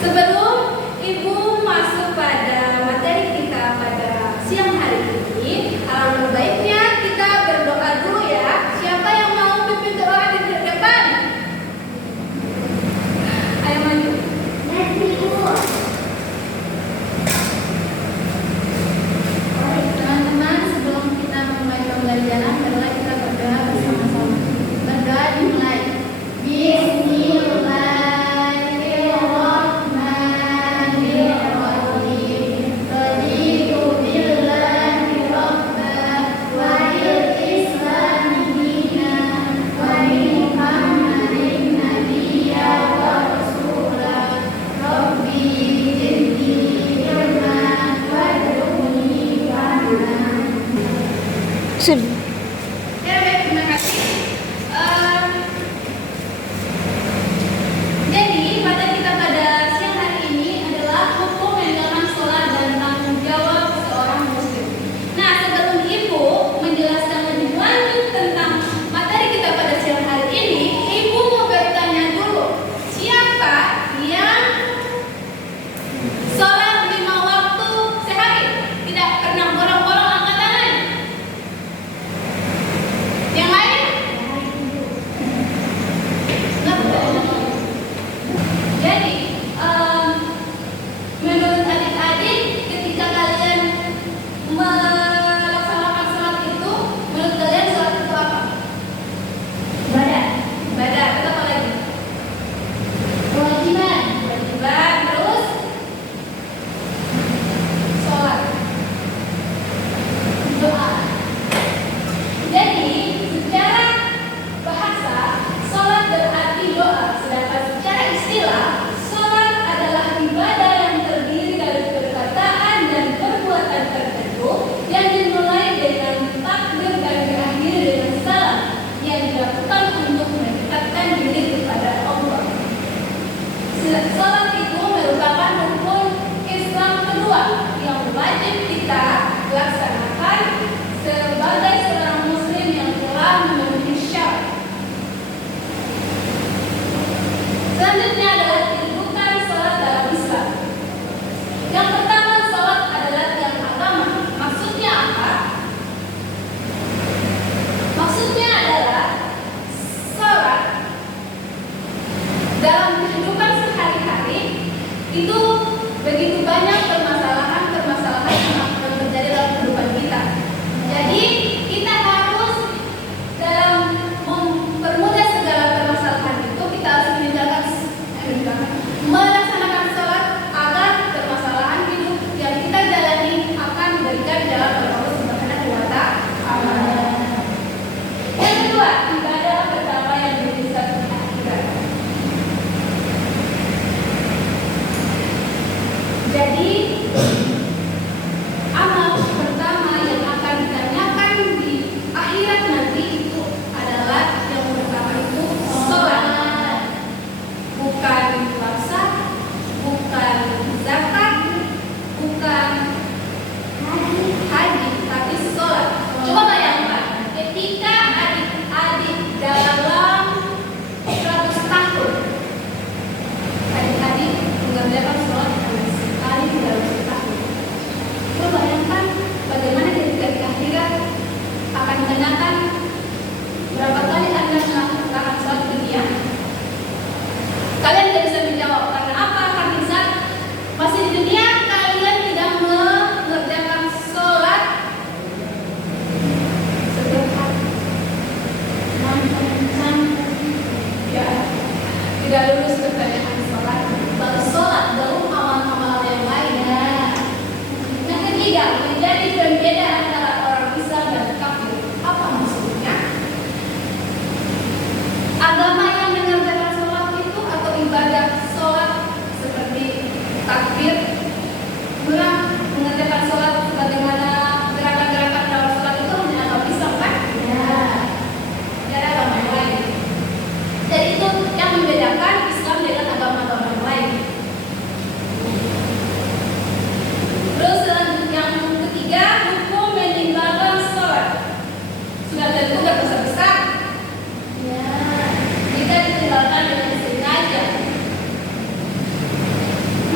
Sebelum Ibu masuk pada materi kita pada siang hari ini, alangkah baiknya kita berdoa dulu ya. Siapa yang mau pimpin doa di depan? Ayo maju. Teman-teman, sebelum kita memulai pembelajaran, marilah kita berdoa bersama-sama. Berdoa dimulai. Ya, baik, terima kasih. Jadi, materi kita pada siang hari ini adalah hukum manajemen sholat dan tanggung jawab seorang muslim. Nah, sebelum Ibu menjelaskan lebih lanjut tentang materi kita pada siang hari ini, Ibu mau bertanya dulu, siapa yang sholat 5 waktu sehari? Tidak pernah bolong-bolong, angkat tangan. Yang lain? Jadi, menurut adik-adik, ketika kalian melaksanakan sholat itu, menurut kalian sholat itu apa? Ibadah. Ibadah. Itu apa lagi? Kewajiban. Kewajiban. Terus? Sholat. Doa. Jadi, secara bahasa, sholat berarti doa. Sedangkan secara istilah, sholat adalah ibadah yang terdiri dari perkataan dan perbuatan tertentu yang dimulai dengan takbir dan berakhir dengan salam yang dilakukan untuk mendekatkan diri kepada Allah. Sholat itu merupakan rukun Islam kedua yang wajib kita laksanakan sebagai seorang muslim yang telah memenuhi syarat. Selanjutnya adalah kedudukan sholat dalam Islam. Yang pertama, sholat adalah tiang agama. Maksudnya apa? Maksudnya adalah sholat dalam kehidupan sehari-hari itu begitu banyak permasalahan-permasalahan yang terjadi dalam kehidupan kita. Jadi kita harus dalam mempermudah segala permasalahan itu kita harus melaksanakan sholat agar permasalahan hidup yang kita jalani akan diberikan jalan oleh Allah Subhanahu wa Ta'ala. Yang kedua, ibadah pertama yang bisa kita lakukan. Jadi amal pertama yang akan ditanyakan di akhirat nanti itu adalah yang pertama itu sholat. Bukan puasa, bukan zakat, bukan haji, tapi sholat. Coba bayangkan, ketika adik-adik dalam 100 tahun, adik-adik mengerjakan sholat sekali dalam 1 tahun.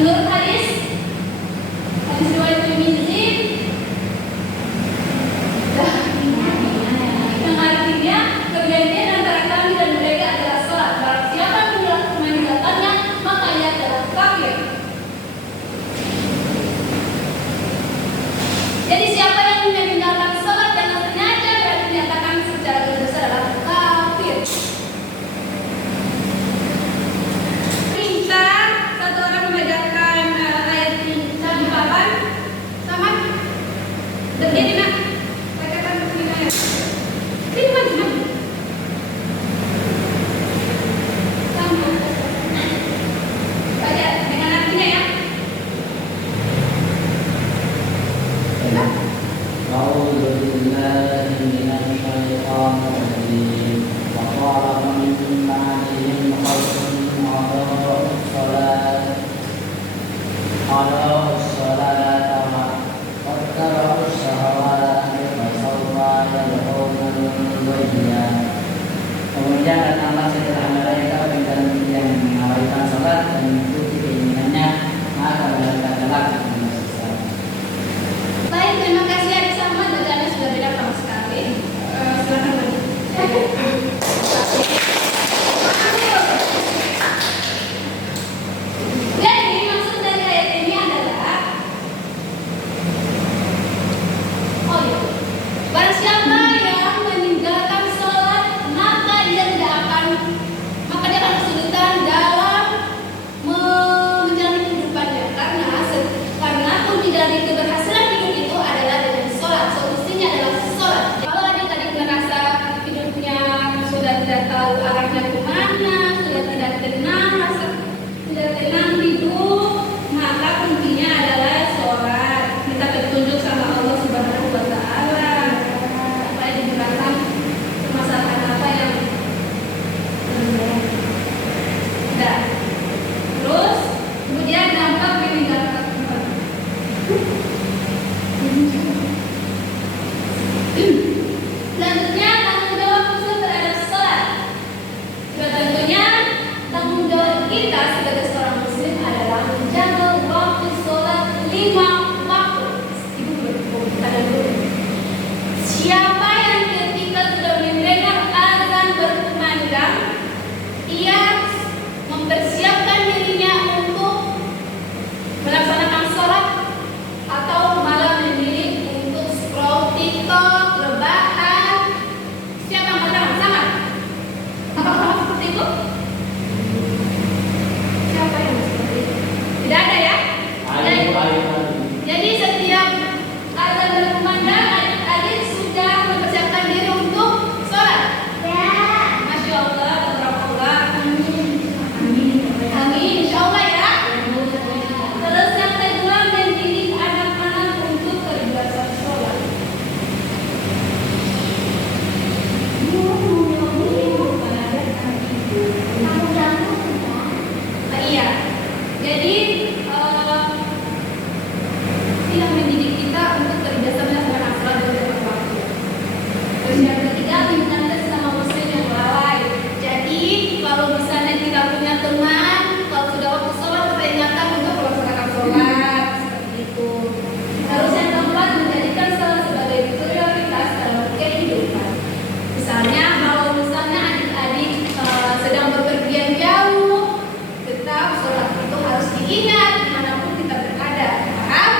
Menurut hadis riwayat Tirmidzi, yang artinya perjanjian antara kami dan mereka adalah salat. Barang siapa meninggalkannya, maka ia adalah kafir. Jadi siapa yang meninggalkan salat dengan sengaja berarti dinyatakan secara garis besar adalah kafir. Minta satu orang membacakan ayat ini di papan sama berdiri nak bacakan ini ayat. Ini mana? Sama. Baca dengan artinya ya. أعوذ بالله من الشيطان الرجيم وقال من بعدهم خلف أضاعوا الصلاة واتبعوا الشهوات فسوف يلقون غيا. Kemudian datanglah setelah mereka yang mengabaikan salat dan mengikuti keinginannya, maka mereka kelak menyesal. Baik, terima kasih Adik Sama, bacaannya sudah beda sama sekali. Silakan Bu. Jadi maksud dari ayat ini adalah, oh iya, barang siapa yang meninggalkan sholat maka dia akan kesulitan dalam menjalani kehidupannya, karena kunci dari keberhasilan hidup itu adalah dengan sholat. Solusinya adalah sholat. Kalau adik-adik merasa hidupnya sudah tidak tahu arahnya kemana, sudah tidak tenang, tidak tenang hidup, maka kuncinya adalah sholat. Minta petunjuk sama Allah Subhanahu wa Ta'ala supaya diberikan permasalahan apa yang ada. Terus kemudian dampak meninggalkan selanjutnya tanggung jawab muslim terhadap sholat. Tentunya tanggung jawab kita sebagai seorang muslim adalah menjaga waktu sholat 5 waktu. Ibu ada dulu. Siapa yang ketika sudah mendengar azan berkumandang, ia mempersiapkan dirinya untuk melaksanakan sholat atau malah memilih untuk scroll TikTok, rebahan. Siapa yang mengatakan sama? Apakah sama seperti itu? Siapa yang seperti itu? Tidak ada ya? Jadi setiap azan berkumandang, adik-adik sudah mempersiapkan diri untuk sholat. Ya. Masya Allah, tabarakallah. Amin, insya Allah ya. Terus yang kedua, mendidik anak-anak untuk terbiasa sholat. Iya. Jadi yang mendidik kita untuk terbiasa melaksanakan sholat dengan tepat waktu. Terus yang ketiga, mengingatkan sesama muslim yang lalai. Jadi kalau misalnya kita punya teman, kalau sudah waktu sholat kita ingatkan untuk melaksanakan sholat seperti itu. Terus yang keempat, menjadikan sholat sebagai prioritas dalam kehidupan. Misalnya kalau misalnya adik-adik sedang bepergian jauh, tetap sholat itu harus diingat dimanapun kita berada. Paham?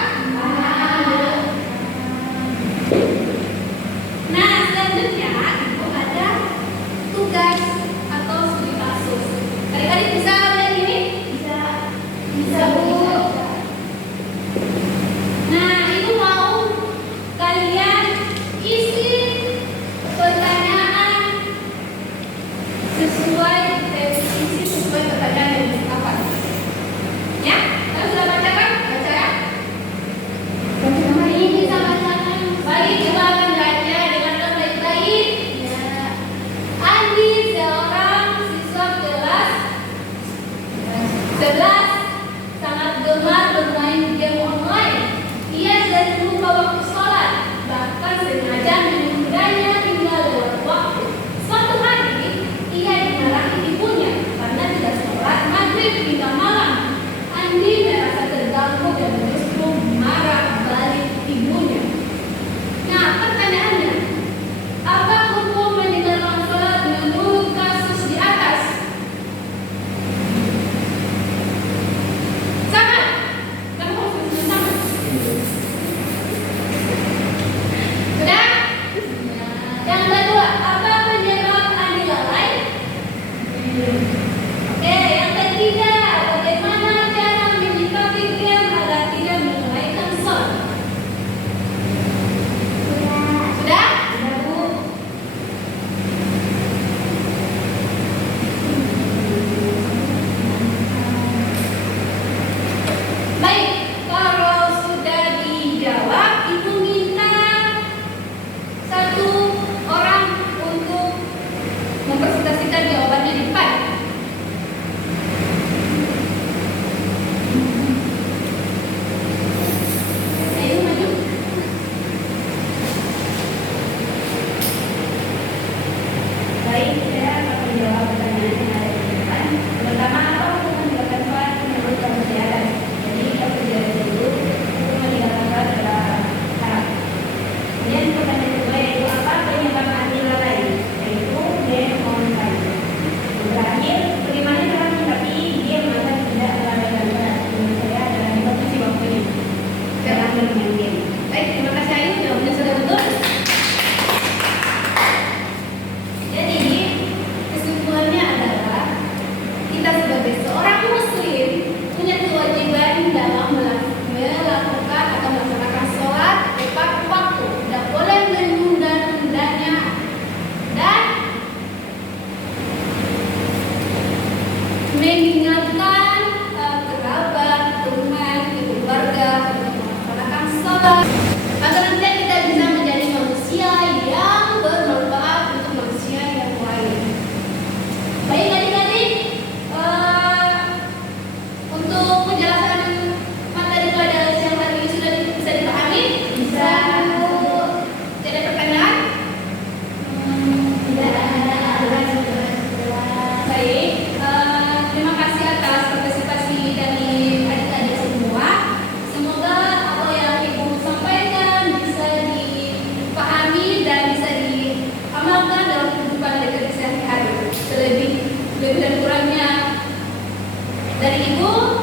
agar nanti kita bisa menjadi manusia yang bermanfaat untuk manusia yang lain. Baik adik-adik, untuk penjelasan materi pada siang hari ini sudah bisa dipahami? Bisa. Tidak ada pertanyaan? Tidak ada. Baik, terima kasih atas partisipasi dari adik-adik semua. Semoga apa yang Ibu sampaikan bisa dipahami dan bisa diamalkan dalam kehidupan adik-adik sehari-hari. Lebih dan kurangnya dari Ibu.